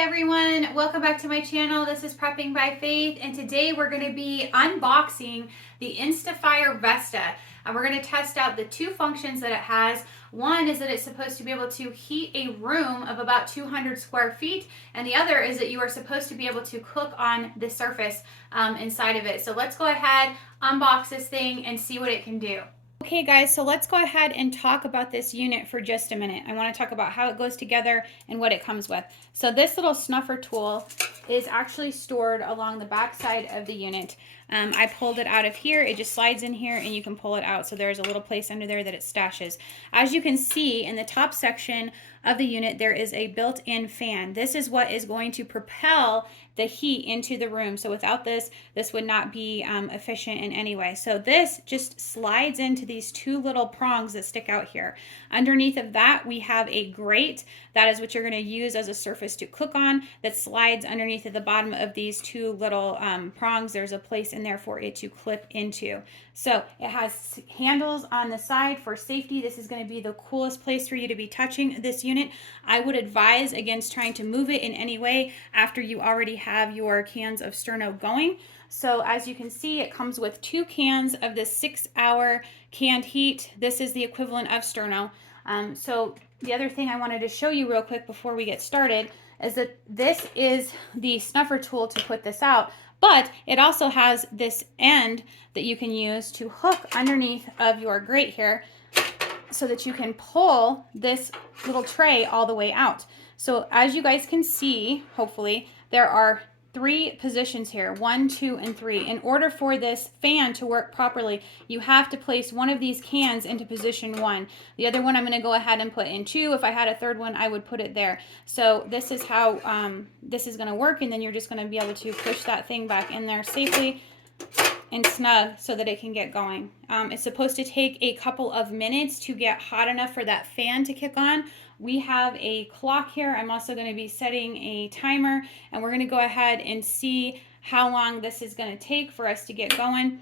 Hi everyone, welcome back to my channel. This is Prepping by Faith, and today we're going to be unboxing the InstaFire VESTA. And we're going to test out the two functions that it has. One is that it's supposed to be able to heat a room of about 200 square feet, and the other is that you are supposed to be able to cook on the surface inside of it. So let's go ahead, unbox this thing, and see what it can do. Okay guys, so let's go ahead and talk about this unit for just a minute. I want to talk about how it goes together and what it comes with. So this little snuffer tool is actually stored along the back side of the unit. I pulled it out of here. It just slides in here and you can pull it out. So there's a little place under there that it stashes. As you can see in the top section of the unit, there is a built-in fan. This is what is going to propel the heat into the room. So without this, this would not be efficient in any way. So this just slides into these two little prongs that stick out here. Underneath of that, we have a grate. That is what you're going to use as a surface to cook on, that slides underneath at the bottom of these two little prongs. There's a place in there for it to clip into. So it has handles on the side for safety. This is going to be the coolest place for you to be touching this unit. I would advise against trying to move it in any way after you already have your cans of sterno going. So as you can see, it comes with 2 cans of this 6-hour canned heat. This is the equivalent of sterno. So the other thing I wanted to show you real quick before we get started is that this is the snuffer tool to put this out, but it also has this end that you can use to hook underneath of your grate here so that you can pull this little tray all the way out. So as you guys can see, hopefully, there are 3 positions here, 1, 2, and 3. In order for this fan to work properly, you have to place one of these cans into position 1. The other one I'm going to go ahead and put in 2. If I had a third one, I would put it there. So this is how this is going to work, and then you're just going to be able to push that thing back in there safely and snug so that it can get going. It's supposed to take a couple of minutes to get hot enough for that fan to kick on. We have a clock here. I'm also going to be setting a timer, and we're going to go ahead and see how long this is going to take for us to get going.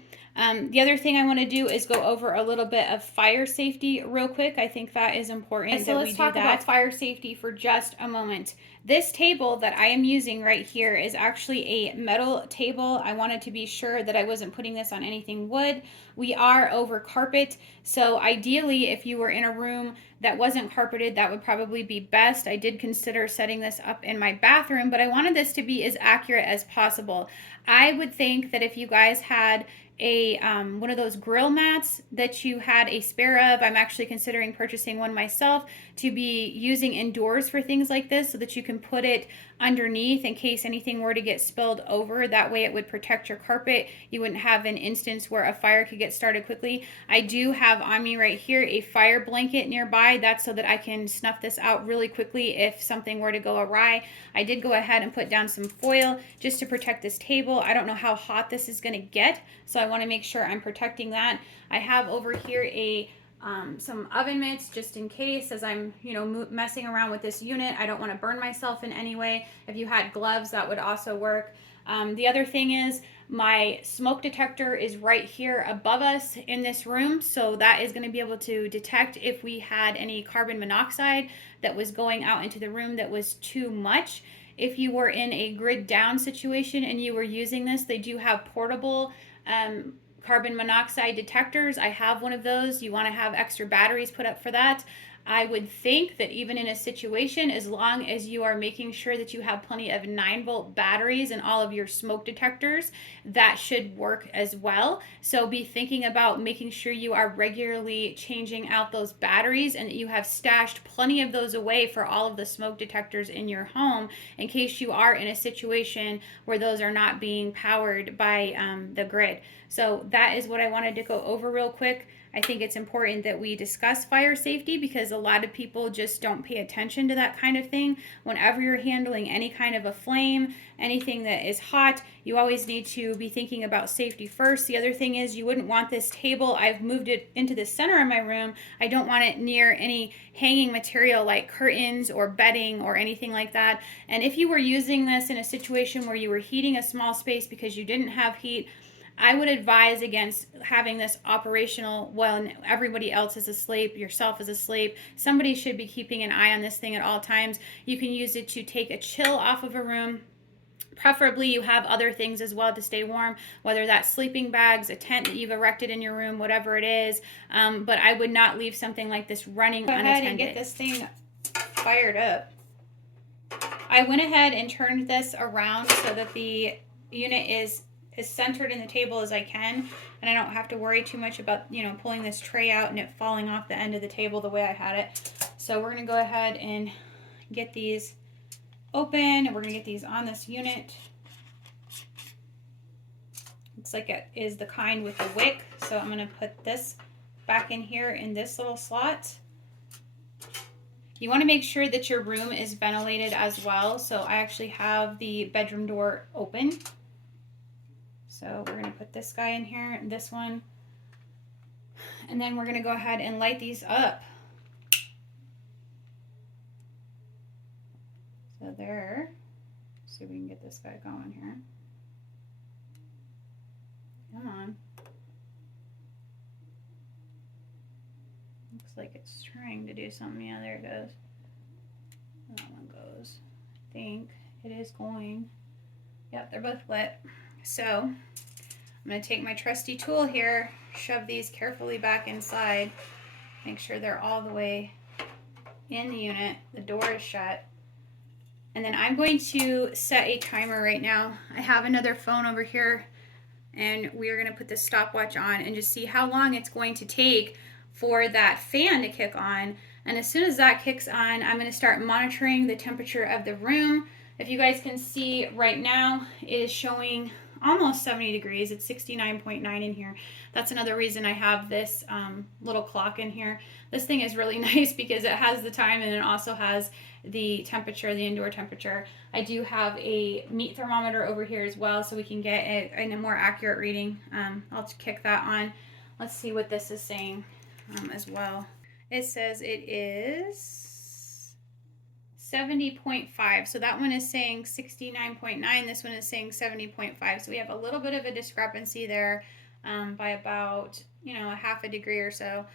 The other thing I want to do is go over a little bit of fire safety real quick. I think that is important. So let's talk about fire safety for just a moment. This table that I am using right here is actually a metal table. I wanted to be sure that I wasn't putting this on anything wood. We are over carpet, so ideally if you were in a room that wasn't carpeted, that would probably be best. I did consider setting this up in my bathroom, but I wanted this to be as accurate as possible. I would think that if you guys had a one of those grill mats that you had a spare of, I'm actually considering purchasing one myself to be using indoors for things like this so that you can put it underneath in case anything were to get spilled over. That way it would protect your carpet. You wouldn't have an instance where a fire could get started quickly. I do have on me right here a fire blanket nearby. That's so that I can snuff this out really quickly if something were to go awry. I did go ahead and put down some foil just to protect this table. I don't know how hot this is going to get, so I want to make sure I'm protecting that. I have over here some oven mitts just in case as I'm messing around with this unit. I don't want to burn myself in any way. If you had gloves, that would also work. The other thing is my smoke detector is right here above us in this room, so that is going to be able to detect if we had any carbon monoxide that was going out into the room that was too much. If you were in a grid down situation and you were using this, they do have portable carbon monoxide detectors. I have one of those. You want to have extra batteries put up for that. I would think that even in a situation, as long as you are making sure that you have plenty of 9-volt batteries in all of your smoke detectors, that should work as well. So be thinking about making sure you are regularly changing out those batteries and that you have stashed plenty of those away for all of the smoke detectors in your home in case you are in a situation where those are not being powered by the grid. So that is what I wanted to go over real quick. I think it's important that we discuss fire safety because a lot of people just don't pay attention to that kind of thing. Whenever you're handling any kind of a flame, anything that is hot, you always need to be thinking about safety first. The other thing is you wouldn't want this table. I've moved it into the center of my room. I don't want it near any hanging material like curtains or bedding or anything like that. And if you were using this in a situation where you were heating a small space because you didn't have heat, I would advise against having this operational when everybody else is asleep, yourself is asleep. Somebody should be keeping an eye on this thing at all times. You can use it to take a chill off of a room. Preferably you have other things as well to stay warm, whether that's sleeping bags, a tent that you've erected in your room, whatever it is. But I would not leave something like this running unattended. Go ahead and get this thing fired up. I went ahead and turned this around so that the unit is as centered in the table as I can, and I don't have to worry too much about, you know, pulling this tray out and it falling off the end of the table the way I had it. So we're going to go ahead and get these open, and we're going to get these on this unit. Looks like it is the kind with the wick, so I'm going to put this back in here in this little slot. You want to make sure that your room is ventilated as well, so I actually have the bedroom door open. So we're going to put this guy in here and this one. And then we're going to go ahead and light these up. So there. Let's see if we can get this guy going here. Come on. Looks like it's trying to do something. Yeah, there it goes. That one goes. I think it is going. Yep, they're both lit. So I'm going to take my trusty tool here, shove these carefully back inside, make sure they're all the way in the unit, the door is shut, and then I'm going to set a timer right now. I have another phone over here, and we are going to put this stopwatch on and just see how long it's going to take for that fan to kick on. And as soon as that kicks on, I'm going to start monitoring the temperature of the room. If you guys can see right now, it is showing almost 70 degrees. It's 69.9 in here. That's another reason I have this little clock in here. This thing is really nice because it has the time and it also has the temperature, the indoor temperature. I do have a meat thermometer over here as well, so we can get a more accurate reading. I'll kick that on. Let's see what this is saying as well. It says it is 70.5. So that one is saying 69.9. This one is saying 70.5. So we have a little bit of a discrepancy there by about, you know, a half a degree or so.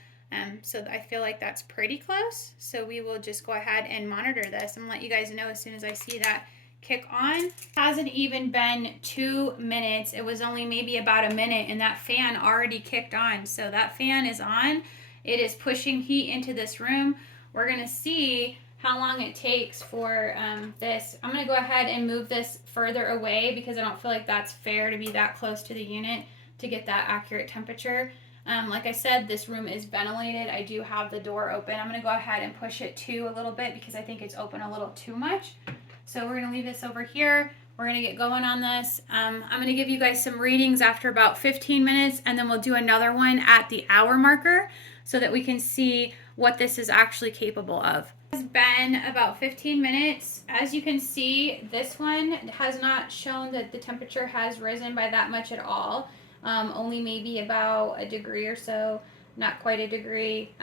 So I feel like that's pretty close. So we will just go ahead and monitor this and let you guys know as soon as I see that kick on. It hasn't even been 2 minutes. It was only maybe about a minute and that fan already kicked on. So that fan is on. It is pushing heat into this room. We're going to see how long it takes for this. I'm going to go ahead and move this further away because I don't feel like that's fair to be that close to the unit to get that accurate temperature. Like I said, this room is ventilated. I do have the door open. I'm going to go ahead and push it to a little bit because I think it's open a little too much. So we're going to leave this over here. We're going to get going on this. I'm going to give you guys some readings after about 15 minutes, and then we'll do another one at the hour marker so that we can see what this is actually capable of. It's been about 15 minutes. As you can see, this one has not shown that the temperature has risen by that much at all. Only maybe about a degree or so, not quite a degree.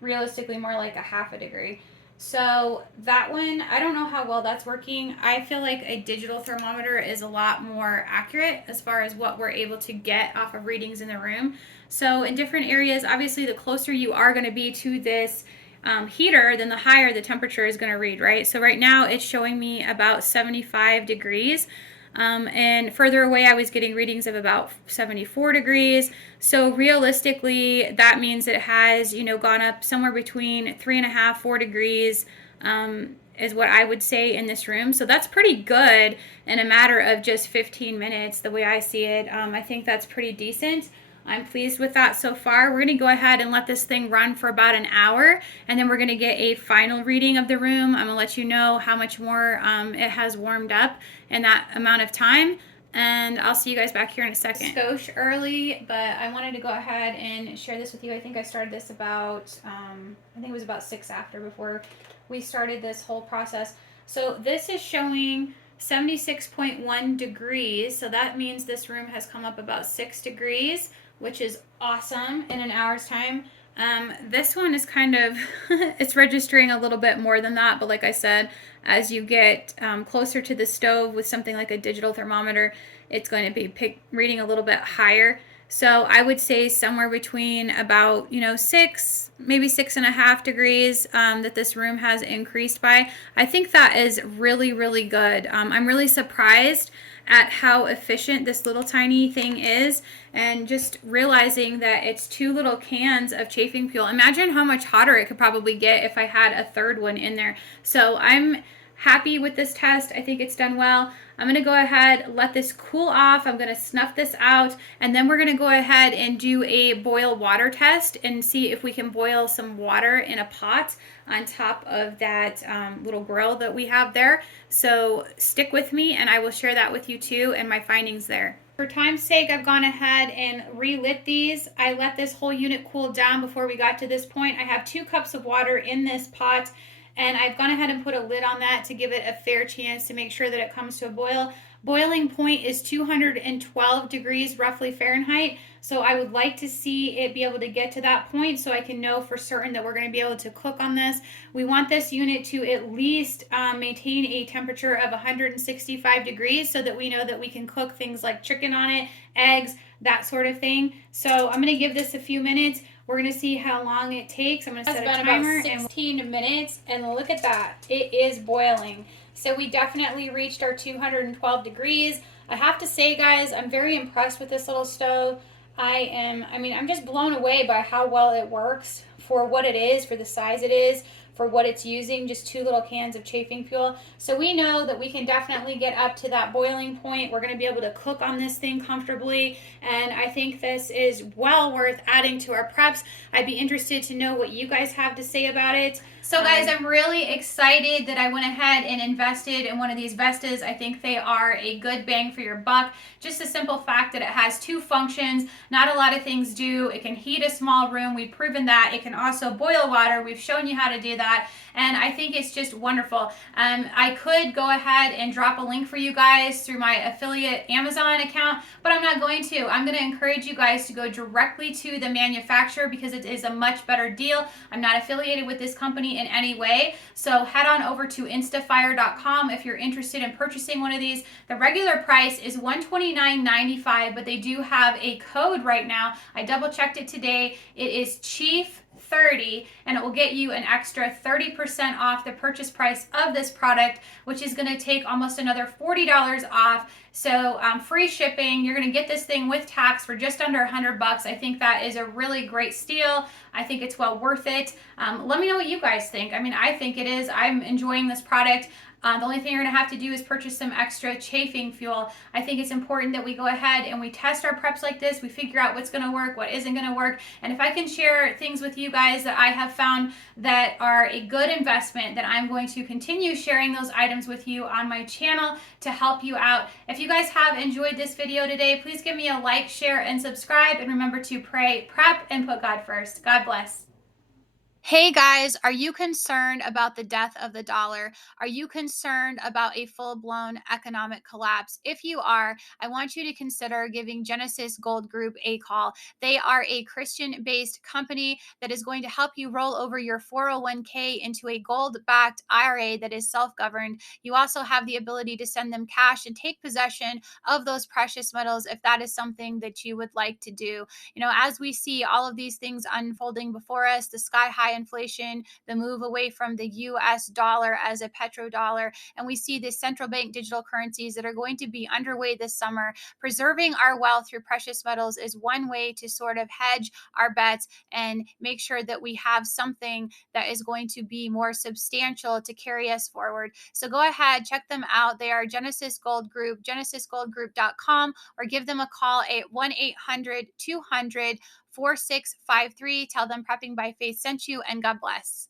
Realistically more like a half a degree. So that one, I don't know how well that's working. I feel like a digital thermometer is a lot more accurate as far as what we're able to get off of readings in the room. So in different areas, obviously the closer you are going to be to this heater, then the higher the temperature is going to read, right? So right now it's showing me about 75 degrees. And further away I was getting readings of about 74 degrees. So realistically that means it has, you know, gone up somewhere between 3.5, 4 degrees is what I would say in this room. So that's pretty good in a matter of just 15 minutes the way I see it. I think that's pretty decent. I'm pleased with that so far. We're going to go ahead and let this thing run for about an hour, and then we're going to get a final reading of the room. I'm going to let you know how much more it has warmed up in that amount of time, and I'll see you guys back here in a second. Skosh early, but I wanted to go ahead and share this with you. I think I started this about, I think it was about 6 after before we started this whole process. So this is showing 76.1 degrees, so that means this room has come up about 6 degrees, which is awesome in an hour's time. This one is kind of, it's registering a little bit more than that, but like I said, as you get closer to the stove with something like a digital thermometer, it's going to be reading a little bit higher. So I would say somewhere between about, 6, maybe 6.5 degrees that this room has increased by. I think that is really, really good. I'm really surprised at how efficient this little tiny thing is, and just realizing that it's 2 little cans of chafing fuel. Imagine how much hotter it could probably get if I had a third one in there. So I'm happy with this test. I think it's done well. I'm going to go ahead, let this cool off. I'm going to snuff this out, and then we're going to go ahead and do a boil water test and see if we can boil some water in a pot on top of that little grill that we have there. So stick with me, and I will share that with you too and my findings there. For time's sake, I've gone ahead and relit these. I let this whole unit cool down before we got to this point. I have 2 cups of water in this pot, and I've gone ahead and put a lid on that to give it a fair chance to make sure that it comes to a boil. Boiling point is 212 degrees roughly Fahrenheit. So I would like to see it be able to get to that point so I can know for certain that we're going to be able to cook on this. We want this unit to at least maintain a temperature of 165 degrees so that we know that we can cook things like chicken on it, eggs, that sort of thing. So I'm going to give this a few minutes. We're going to see how long it takes. I'm going to set a timer. About 16 minutes, and look at that. It is boiling. So we definitely reached our 212 degrees. I have to say, guys, I'm very impressed with this little stove. I'm just blown away by how well it works for what it is, for the size it is, for what it's using, just 2 little cans of chafing fuel. So we know that we can definitely get up to that boiling point. We're going to be able to cook on this thing comfortably, and I think this is well worth adding to our preps. I'd be interested to know what you guys have to say about it. So guys, I'm really excited that I went ahead and invested in one of these Vestas. I think they are a good bang for your buck. Just the simple fact that it has 2 functions. Not a lot of things do. It can heat a small room. We've proven that. It can also boil water. We've shown you how to do that. And I think it's just wonderful. I could go ahead and drop a link for you guys through my affiliate Amazon account, but I'm not going to. I'm going to encourage you guys to go directly to the manufacturer because it is a much better deal. I'm not affiliated with this company in any way. So head on over to InstaFire.com if you're interested in purchasing one of these. The regular price is $129.95, but they do have a code right now. I double checked it today. It is Chief30, and it will get you an extra 30% off the purchase price of this product, which is going to take almost another $40 off. So free shipping. You're going to get this thing with tax for just under $100. I think that is a really great steal. I think it's well worth it. Let me know what you guys think. I think it is. I'm enjoying this product. The only thing you're going to have to do is purchase some extra chafing fuel. I think it's important that we go ahead and we test our preps like this. We figure out what's going to work, what isn't going to work. And if I can share things with you guys that I have found that are a good investment, then I'm going to continue sharing those items with you on my channel to help you out. If you guys have enjoyed this video today, please give me a like, share, and subscribe. And remember to pray, prep, and put God first. God bless. Hey guys, are you concerned about the death of the dollar? Are you concerned about a full-blown economic collapse? If you are, I want you to consider giving Genesis Gold Group a call. They are a Christian-based company that is going to help you roll over your 401k into a gold-backed IRA that is self-governed. You also have the ability to send them cash and take possession of those precious metals if that is something that you would like to do. As we see all of these things unfolding before us, the sky-high inflation, the move away from the US dollar as a petrodollar, and we see the central bank digital currencies that are going to be underway this summer. Preserving our wealth through precious metals is one way to sort of hedge our bets and make sure that we have something that is going to be more substantial to carry us forward. So go ahead, check them out. They are Genesis Gold Group, genesisgoldgroup.com, or give them a call at 1-800-200-4653. Tell them Prepping by Faith sent you, and God bless.